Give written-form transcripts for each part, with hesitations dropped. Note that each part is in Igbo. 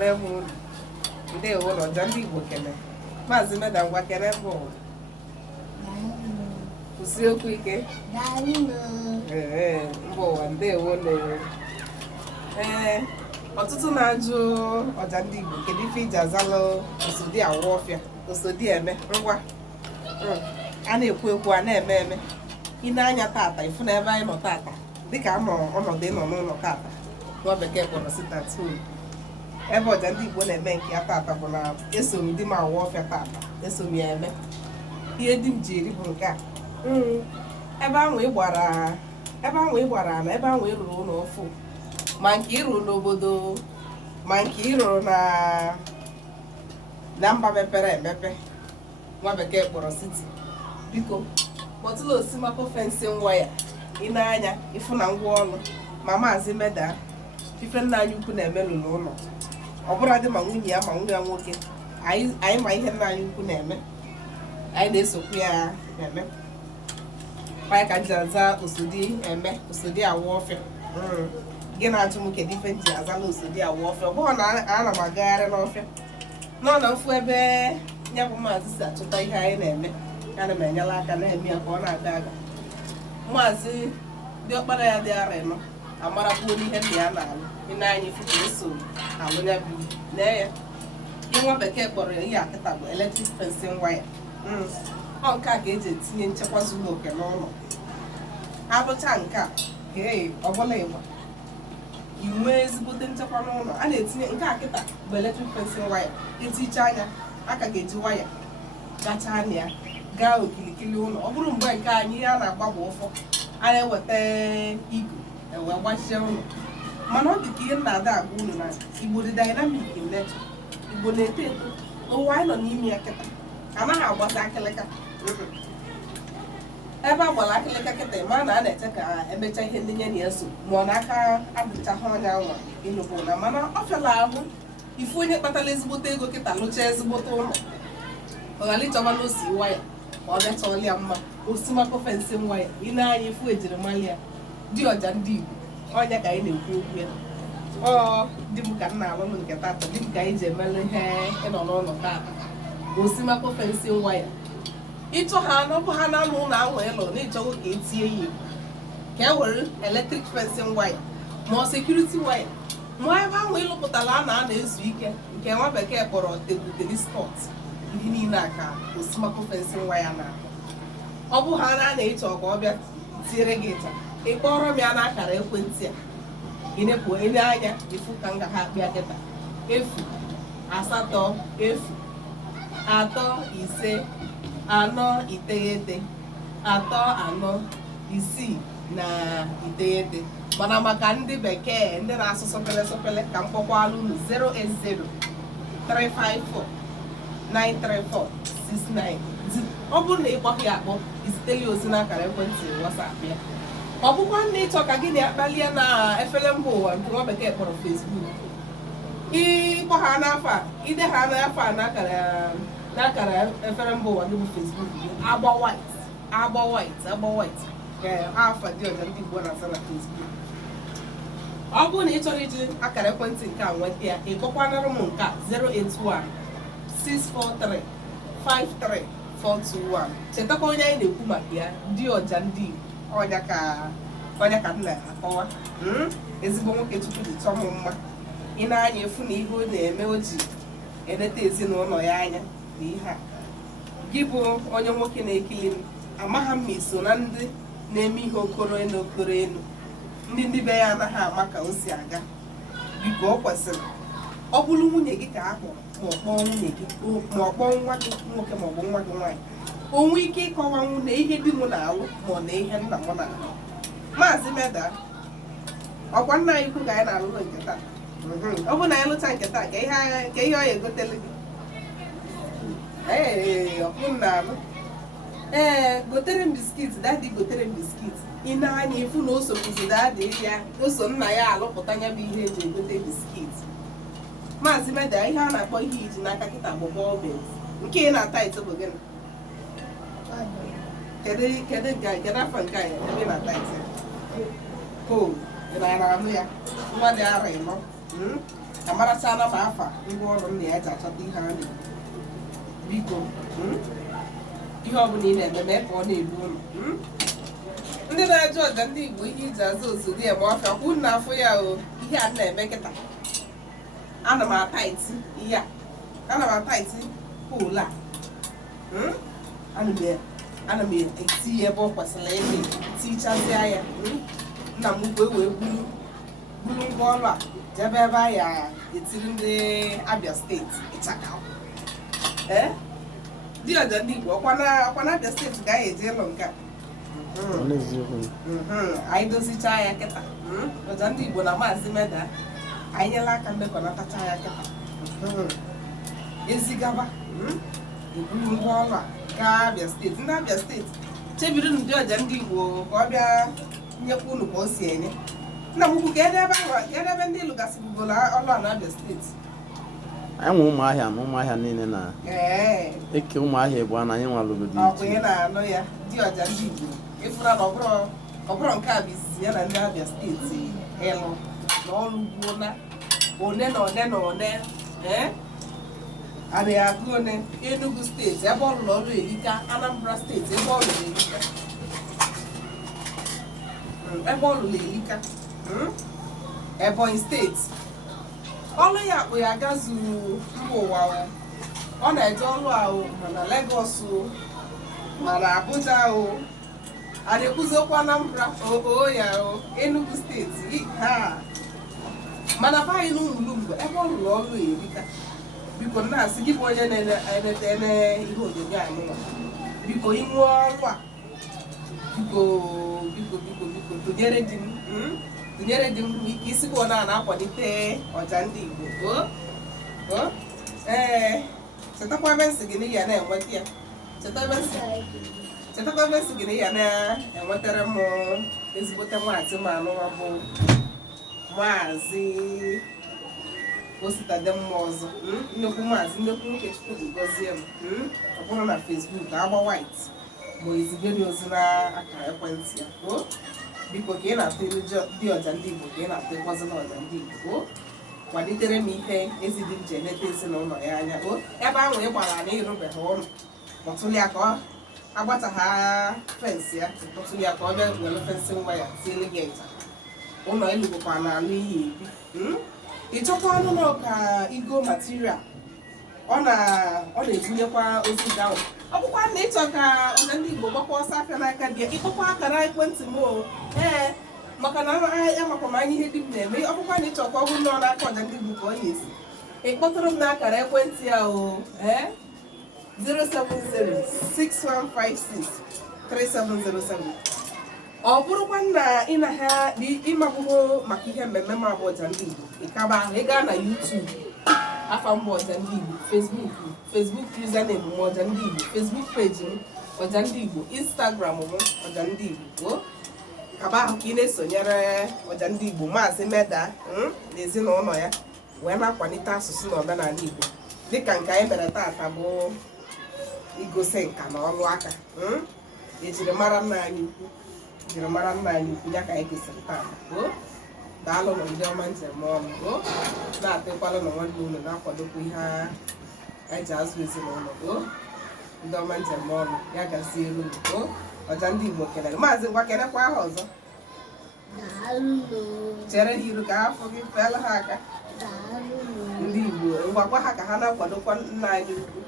Rewu ndewo n'ọja ndị Igbo kele Maazị Meda ngwa kele mbụ kwụsị okwu ike mba ụwa ndewo ọtụtụ na-ajụ ọja ndị Igbo kedu ife iji azalụ osodi awụ ọfịa osodi eme ngwa a na-ekwu ekwu a na-eme eme ị na-anya tata ifu na ebe anyị nọ tata dịka anọ ọnọdụ ịnọ n'ụlọ tata nwa bekee kpọrọ sit-at home ebe ọja ndị Igbo na-eme nke ya tata bụ na eso m di m awụ ọfịa tata eso m ya eme ihe di m ji eri bụ nke a ebe ahụ ị gbara na ebe ahụ ị rụrụ ụlọ ofu ma nke ị rụrụ n'obodo ma nke ị rụrụ na mba mepere emepe nwa bekee kpọrọ siti biko kpọtụla osimako fensi waya ị na-anya ịfụ na ngwa ọrụ ma Maazị Meda ife nna anyị ukwu na-eme lụrụ ụlọ ọbụla dị ma nwunye ya ma nwunye ya nwoke anyị ma ihe nna anyị ukwu na-eme anyị na-esokwu ya eme anyị ka ji aza osodi awụ ọfịa gị na-ajụ m kedu ife nji azala osodi awụ ọfịa ọ bụghị na ana m agagharị n'ọfịa nọ na mfu ebe ya bụ maazị si achọta ihe anyị na-eme ana m enyela aka na-eme ya ka ọ na-aga aga maazị diọkpara ya dị ara ịnọ amarakwuo n'ihe nna ya na-alụ ịna-anya ifu ka eso alụ ya bụ lee ya ihe nwa bekee kpọrọ ya ihe akịta bụ eletrik fencing waya ọ nke a ka eji etinye nchekwa zuru oke n'ụlọ arụcha nke a ọbụla ịgba inwe ezigbote nchekwa n'ụlọ a na-etinye nke akịta bụ eletrik fencing waya etiche anya aka ga-eji waya gachaa anya ya gaa okilikili ụlọ ọ bụrụ mgbe nke anyị ihe a na-agbagba ụfọ a na-eweta igu wee gbachie ụlọ mana ọ dị ka ihe na-ada agwa unu na Igbo dị dynamic in nature Igbo na-eto eto n'ụwa anyị nọ n'ime ya kịta anaghị agbasa akịlịka ebe a gbara akịlịka kịta ma na a na-eche ka emecha ihe ndị nye na ya so ma ọ na-aka adịchaghị ọnya nwa ịnụbụ na mana ọ fịala ahụ ifu onye kpatara ezigbote ego kịta lụchaa ezigbote ụlọ ọghara ịchọba na osi waya ma ọ bịachọọla ya mma osimako fensi waya ị na-anya ifu ejirimara ya dị ọja ndị Igbo ọnya ka anyị na-ekwu okwu ya di m ka m na-alụ nke tata di m ka anyị ji emere ihe ịnọ n'ụlọ tata osimako fensi waya ịchọ ha n'ọbụ ha na anụ ụlọ ahụ ịlụ na ịchọgo ka etinye ya ka e were eletrik fensi waya ma ọ sekuriti waya ma ebe ahụ ịlụpụtara a na-ezu ike nke nwa bekee kpọrọ tebụl spọt ihe niile a ka osimako fensi waya na-ahụ ọ bụ ha na-ịchọ ka ọ bịa tinyere gị ịta ịkpọrọ m ya n'akara ekwentị a ịnepụ ele anya ifu ka m ga ha akpịa kịta 0803549 mana maka ndị bekee ndị na-asụ sọpele ka m kpọkwala unu 08035493469 ọ bụrụ na ịkpọghị akpọ iziteli ozi n'akara ekwentị WhatsApp ya ọ bụkwa ndị ịchọ ka gị na-akpalie na efere mba ụwa nke nwa bekee kpọrọ Facebook ịkpọ ha n'afọ a ide ha n'afọ a n'akara efere mba ụwa gị bụ Facebook gị agba white ka afọ dị ọja ndị Igbo na-asa na Facebook ọ bụrụ na ị chọrọ iji akara ekwentị nke a nweta ya ịkpọkwanara m nke a 08164353421 chetakwa onye anyị na-ekwu maka ya dị ọja ndị Igbo ọnya ka m na-akọwa ezigbo nwoke Chukwu dị chọọ m mma ị na-anya efu na ihe ọ na-eme o ji eleta ezinụlọ ya anya na ihe a gị bụ onye nwoke na-ekili m amagha m ma iso na ndị na-eme ihe okoro elu ndị be ya anaghị ama ka o si aga biko ọ kwesịrị ọ bụrụ nwunye gị ka a kpọrọ ma ọ kpọọ nwunye gị ma ọ kpọọ nwa gị nwoke ma ọ bụ nwa gị nwaanyị o nwee ike ịkọwanwu na ihe di m na-alụ ma ọ na ihe nna m na-alụ Maazị Meda ọkwa nna anyị ukwu ka anyị na-alụlụ nke taa ọ bụ na anyị lụcha nke taa ka ihe ọ ya egotele gị ọkpụ m na-alụ gotere m biskit dadi gotere m biskit ị na-anya efu na oso kwụzi dadi ya oso nna ya alụpụta ya bụ ihe eji egote biskit Maazị Meda ihe a na-akpọ ihe iji n'aka kịta bụ bọọbel nke ị na-ata ite bụ gịnị kedu afọ nke a ebe na-ata ite ị na-arụ ya nwa dị ara ịnọ amarachana m afa ngwa ọrụ m na ya ji achọta ihe a na-eme biko ihe ọbụla ị na-eme mee ka ọ na-eru ụlọ ndị na-ajụ ọja ndị Igbo ihe iji azụ ozugbo eme ọfịa kwụ na afọ ya o ihe a na-eme kịta ana m ataiti ihe a ana m ataiti poolu a ana m eti ya ebe ọ kwesịrị ebe tichazịa ya nna m wee buru ngwa ọrụ a jebe ebe a ya etiri ndị Abia steeti ịchaka dị ọja ndị Igbo ọkwa na Abia steeti ga ya eje ịlụ nke a anyị dozichaa ya kịta ọja ndị Igbo na Maazị Meda anyị nyela aka mmekọnatacha ya kịta ezigaba eburu ngwa ọrụ a gaa Abia steeti ndị Abia steeti chebiri ndị ọja ndị Igbo ka ọ bịa nyekwa unu ka o si enye nna m ukwu ka ebe ndị lụgasịbugolo ọrụ a na Abia steeti anyị nwe ụmụahịa niile na eke ụmụahịa bụ na anyị nwalụgo dị iche ọ bụ ị na-anụ ya dị ọja ndị Igbo ịfụra na ọ bụrụ nke a bụ izizi ya na ndị Abia steeti ịlụ na ọrụ ugbo na one na one na one adịghị agụ one Enugu steeti ebe ọ lụrụ ọrụ erika Anambra steeti ebe ọ lụrụ erika Ebonyi steeti ọrụ ya akpụ ya gazuru mba ụwa ọ na-eje ọrụ ahụ mana Lagos mana Abuja adịkwụziokwa Anambra ya Enugu steeti ha mana paghị n'ụmụlugbo ebe ọ rụrụ ọrụ erika biko na-asị gị bụ onye na-enete ihe onyonyo anụnwa biko inwe ọrụ a biko tụnyere dị m ike isi kwa na na-akwalite ọja ndị Igbo chetakwa ebe nsị gị na ya na-enweta ya chetakwa ebe nsị gị na ya na-enwetara m ezigbote maazị ma anụwa bụ Maazị Osita Demma ọzọ nnekwu maazị nnekwu Nkechukwu gọzie m ọ bụrụ na Facebook agba white ma ezigere ozi na akara ekwentị ya biko ka ị na-atụrụ dị ọja ndị Igbo ka ị na-atụkwazi n'ọja ndị Igbo kwalitere m ihe ezi dị m ji eleta ezinụlọ ya anya ebe ahụ ị gbara na ịrụbeghị ụlọ kpọtụrụ ya ka ọ agbachagha fensị ya kpọtụrụ ya ka ọ bịa were fensị nwa ya tiele gị ịja ụlọ elugokwa n'ala iyi ebi ịchọkwa anụnụ ka igo material ọ na-ebunyekwa ozi daụ ọ bụkwa na ịchọ ka ọja ndị Igbo gbakwa ọsọ afịa n'aka dị ya ịkpọkwa akara ekwentị m maka na amakwa m anya ihe dị m na-eme ọ bụkwa na ịchọ ka ọ bụrụ na ọ n'aka ọja ndị Igbo ka ọ na-esi ịkpọtụrụ m n'akara ekwentị ya 07061563707 ọ bụrụkwa na ị na ha ịmabụgo maka ihe mmemme ma bụ ọja ndị Igbo ịkaba ahụ ị gaa na YouTube afa mbụ ọja ndị Igbo Facebook username m ọja ndị Igbo Facebook page m ọja ndị Igbo Instagram m ọja ndị Igbo kaba ahụ ka ị na-esonyere ọja ndị Igbo Maazị Meda na ezinụlọ ya wee na-akwalite asụsụ na omenala Igbo dịka nke anyị mere taata bụ igosi nka na ọrụ aka ejiri mara nna anyị ukwu ya ka anyị kesịrị taata daalụ na ndị ọma njem ọnụ na-atịkwala na nwanne ụlọ na-akwadokwa ihe anyị ji azụ ezinụlọ ndị ọma njem ọnụ ya gazie elu ọja ndị Igbo kelere maazị ngwa kenekwa aha ọzọ chere ha iru ka afọ gị feela ha aka ndị Igbo ngwakwa ha ka ha na-akwadokwa nna anyị ukwu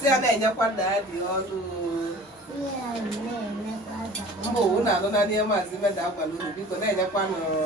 si ya na-enyekwa nna ya dị ọnụ mba owu na-alụ na ihe Maazị Meda agwala unu biko na-enyekwanụ